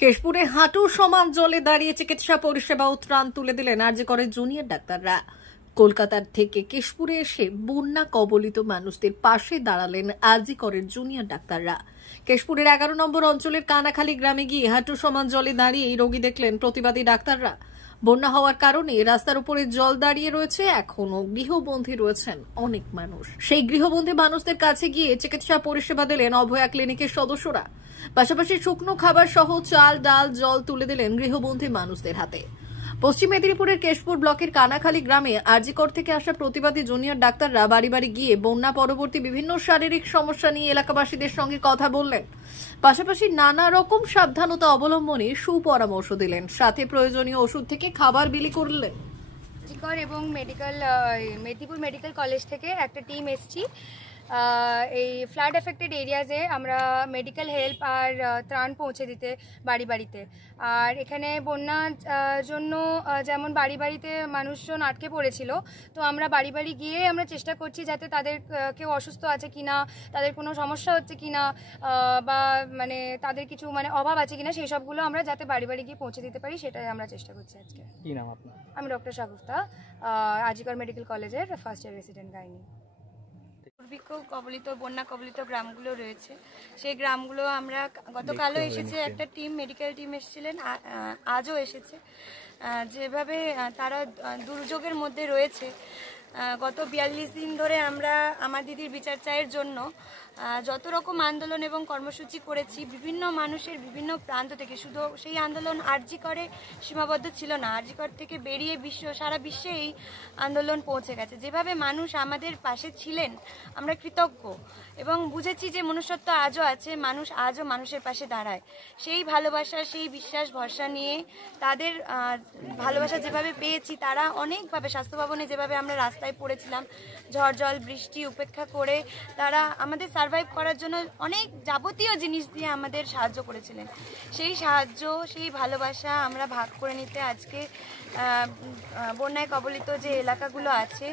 কেশপুরে হাঁটু সমান জলে দাঁড়িয়ে চিকিৎসা পরিষেবা ও ত্রাণ তুলে দিলেন আরজিকরের জুনিয়র ডাক্তাররা। কলকাতার থেকে কেশপুরে এসে বন্যা কবলিত মানুষদের পাশে দাঁড়ালেন আরজিকরের জুনিয়র ডাক্তাররা। কেশপুরের 11 নম্বর অঞ্চলের কানাখালী গ্রামে গিয়ে হাঁটু সমান জলে দাঁড়িয়ে এই রোগী দেখলেন প্রতিবাদী ডাক্তাররা। বন্যা হওয়ার কারণে রাস্তার উপরে জল দাঁড়িয়ে রয়েছে, এখনো গৃহবন্দী রয়েছেন অনেক মানুষ। সেই গৃহবন্দী মানুষদের কাছে গিয়ে চিকিৎসা পরিষেবা দিলেন অভয়া ক্লিনিকের সদস্যরা। পাশাপাশি শুকনো খাবার সহ চাল, ডাল, জল তুলে দিলেন গৃহবন্দী মানুষদের হাতে। পশ্চিম মেদিনীপুরের কেশপুর ব্লকের কানাখালী গ্রামে আরজিকর থেকে আসা প্রতিবাদী জুনিয়র ডাক্তাররা বাড়ি বাড়ি গিয়ে বন্যা পরবর্তী বিভিন্ন শারীরিক সমস্যা নিয়ে এলাকাবাসীদের সঙ্গে কথা বললেন। পাশাপাশি নানা রকম সাবধানতা অবলম্বনে সুপরামর্শ দিলেন, সাথে প্রয়োজনীয় ওষুধ থেকে খাবার বিলি করলেন। আরজিকর এবং মেদিনীপুর মেডিকেল কলেজ থেকে একটা টিম এসেছি এই ফ্লাড এফেক্টেড এরিয়াজে আমরা মেডিকেল হেল্প আর ত্রাণ পৌঁছে দিতে বাড়ি বাড়িতে। আর এখানে বন্যার জন্য যেমন বাড়ি বাড়িতে মানুষজন আটকে পড়েছিল, তো আমরা বাড়ি বাড়ি গিয়ে আমরা চেষ্টা করছি যাতে তাদের কেউ অসুস্থ আছে কিনা, তাদের কোনো সমস্যা হচ্ছে কিনা, বা মানে তাদের কিছু মানে অভাব আছে কিনা, সেই সবগুলো আমরা যাতে বাড়ি বাড়ি গিয়ে পৌঁছে দিতে পারি সেটাই আমরা চেষ্টা করছি আজকে। কি নাম আপনার? আমি ডক্টর শাগুফতা, আরজিকর মেডিকেল কলেজের ফার্স্ট ইয়ার রেসিডেন্ট গাইনি। দুর্ভিক্ষ কবলিত বন্যা কবলিত গ্রামগুলো রয়েছে, সেই গ্রামগুলো আমরা গতকালও এসেছে, একটা টিম মেডিকেল টিম এসেছিলেন, আজও এসেছে। যেভাবে তারা দুর্যোগের মধ্যে রয়েছে, গত 42 দিন ধরে আমরা আমার দিদির বিচার চায়ের জন্য যত রকম আন্দোলন এবং কর্মসূচি করেছি বিভিন্ন মানুষের বিভিন্ন প্রান্ত থেকে। শুধু সেই আন্দোলন আরজিকরে সীমাবদ্ধ ছিল না, আরজিকর থেকে বেরিয়ে সারা বিশ্বে এই আন্দোলন পৌঁছে গেছে। যেভাবে মানুষ আমাদের পাশে ছিলেন আমরা কৃতজ্ঞ এবং বুঝেছি যে মনুষ্যত্ব আজও আছে, মানুষ আজও মানুষের পাশে দাঁড়ায়। সেই ভালোবাসা, সেই বিশ্বাস ভরসা নিয়ে তাদের ভালোবাসা যেভাবে পেয়েছি, তারা অনেকভাবে স্বাস্থ্য ভবনে যেভাবে আমরা রাস্তায় পড়েছিলাম ঝড় জল বৃষ্টি উপেক্ষা করে, তারা আমাদের সার্ভাইভ করার জন্য অনেক যাবতীয় জিনিস দিয়ে আমাদের সাহায্য করেছিলেন। সেই সাহায্য, সেই ভালোবাসা আমরা ভাগ করে নিতে আজকে বন্যায় কবলিত যে এলাকাগুলো আছে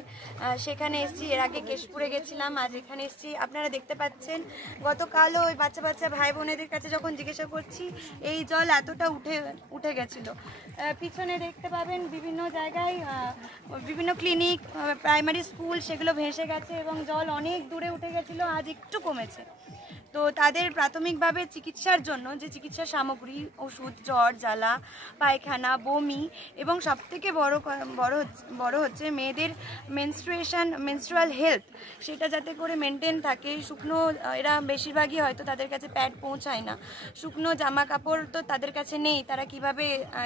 সেখানে এসেছি। এর আগে কেশপুরে গেছিলাম, আজ এখানে এসেছি। আপনারা দেখতে পাচ্ছেন গতকালও ওই বাচ্চা বাচ্চা ভাই বোনেদের কাছে যখন জিজ্ঞাসা করছি এই জল এতটা উঠে গেছিল। পিছনে দেখতে পাবেন বিভিন্ন জায়গায় বিভিন্ন ক্লিনিক, প্রাইমারি স্কুল সেগুলো ভেসে গেছে এবং জল অনেক দূরে উঠে গেছিলো, আজ একটু কমেছে। তো তাদের প্রাথমিকভাবে চিকিৎসার জন্য যে চিকিৎসা সামগ্রী, ওষুধ, জ্বর জ্বালা, পায়খানা, বমি এবং সবথেকে বড় হচ্ছে মেয়েদের মেনস্ট্রুয়াল হেলথ, সেটা যাতে করে মেনটেন থাকে। শুকনো, এরা বেশিরভাগই হয়তো তাদের কাছে প্যাড পৌঁছায় না, শুকনো জামা কাপড় তো তাদের কাছে নেই, তারা কিভাবে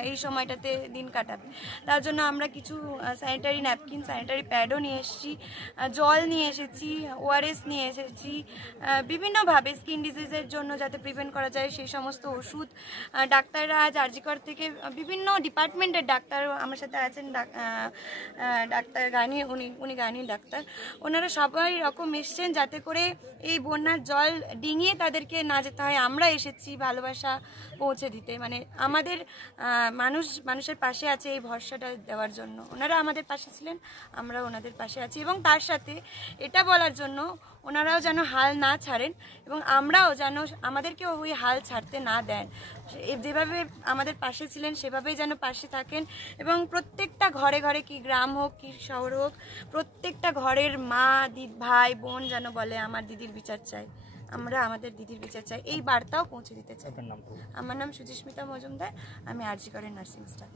এই সময়টাতে দিন কাটাবে। তার জন্য আমরা কিছু স্যানিটারি ন্যাপকিন, স্যানিটারি প্যাডও নিয়ে এসেছি, জল নিয়ে এসেছি, ওআরএস নিয়ে এসেছি, বিভিন্নভাবে স্কিন ডিজিজের জন্য যাতে প্রিভেন্ট করা যায় সেই সমস্ত ওষুধ। ডাক্তাররা আজ আরজিকর থেকে বিভিন্ন ডিপার্টমেন্টের ডাক্তার আমার সাথে আছেন, ডাক্তার গাইনি, উনি গাইনি ডাক্তার, ওনারা সবাই রকম এসছেন যাতে করে এই বন্যার জল ডিঙিয়ে তাদেরকে না যেতে হয়। আমরা এসেছি ভালোবাসা পৌঁছে দিতে, মানে আমাদের মানুষের পাশে আছে এই ভরসাটা দেওয়ার জন্য। ওনারা আমাদের পাশে ছিলেন, আমরা ওনাদের পাশে আছি এবং তার সাথে এটা বলার জন্য ওনারাও যেন হাল না ছাড়েন এবং আমরাও যেন আমাদেরকেও ওই হাল ছাড়তে না দেন। যেভাবে আমাদের পাশে ছিলেন সেভাবেই যেন পাশে থাকেন এবং প্রত্যেকটা ঘরে ঘরে, কি গ্রাম হোক কি শহর হোক, প্রত্যেকটা ঘরের মা, ভাই বোন যেন বলে আমার দিদির বিচার চাই, আমরা আমাদের দিদির বিচার চাই, এই বার্তাও পৌঁছে দিতে চাই। আমার নাম সুজিস্মিতা মজুমদার, আমি আরজিকরের নার্সিং স্টাফ।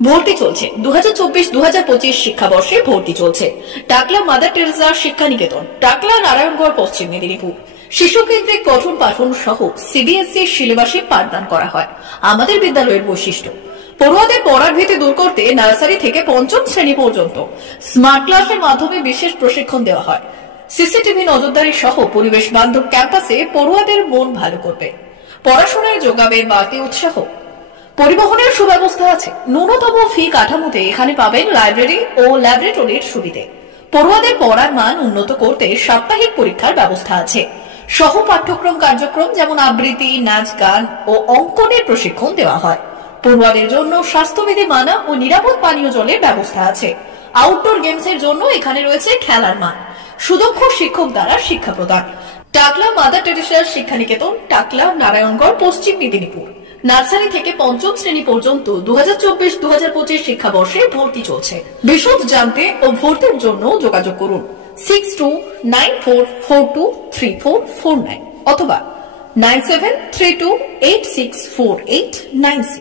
ভর্তি চলছে 2024-2025 শিক্ষাবর্ষে ভর্তি চলছে টাকলা মাদার টেরেসা শিক্ষা নিকেতন, টাকলা, নারায়ণগড়, পশ্চিম মেদিনীপুর। শিশু কেন্দ্রিক পঠন পাঠন সহ সিবিএসই সিলেবাসে পাঠদান করা হয়। আমাদের বিদ্যালয়ের বৈশিষ্ট্য, পড়ুয়াদের পড়ার ভীতি দূর করতে নার্সারি থেকে পঞ্চম শ্রেণী পর্যন্ত স্মার্ট ক্লাসের মাধ্যমে বিশেষ প্রশিক্ষণ দেওয়া হয়। সিসিটিভি নজরদারি সহ পরিবেশ বান্ধব ক্যাম্পাসে পড়ুয়াদের মন ভালো করবে, পড়াশোনায় যোগাবে বাড়তি উৎসাহ। পরিবহনের সুব্যবস্থা আছে, ন্যূনতম ফি কাঠামোতে এখানে পাবেন লাইব্রেরি ও ল্যাবরেটরির সুবিধে। পড়ুয়াদের পড়ার মান উন্নত করতে সাপ্তাহিক পরীক্ষার ব্যবস্থা আছে। সহ পাঠ্যক্রম কার্যক্রম যেমন আবৃত্তি, নাচ, গান ও অঙ্কনের প্রশিক্ষণ দেওয়া হয়। পড়ুয়াদের জন্য স্বাস্থ্যবিধি মানা ও নিরাপদ পানীয় জলের ব্যবস্থা আছে। আউটডোর গেমসের জন্য এখানে রয়েছে খেলার মাঠ, সুদক্ষ শিক্ষক দ্বারা শিক্ষা প্রদান। টাকলা মাদার টেরেসা শিক্ষা নিকেতন, টাকলা, নারায়ণগড়, পশ্চিম মেদিনীপুর। নার্সারি থেকে পঞ্চম শ্রেণী পর্যন্ত 2024-2025 শিক্ষাবর্ষে ভর্তি চলছে। বিশদ জানতে ও ভর্তির জন্য যোগাযোগ করুন 6294423449 অথবা 9732864896।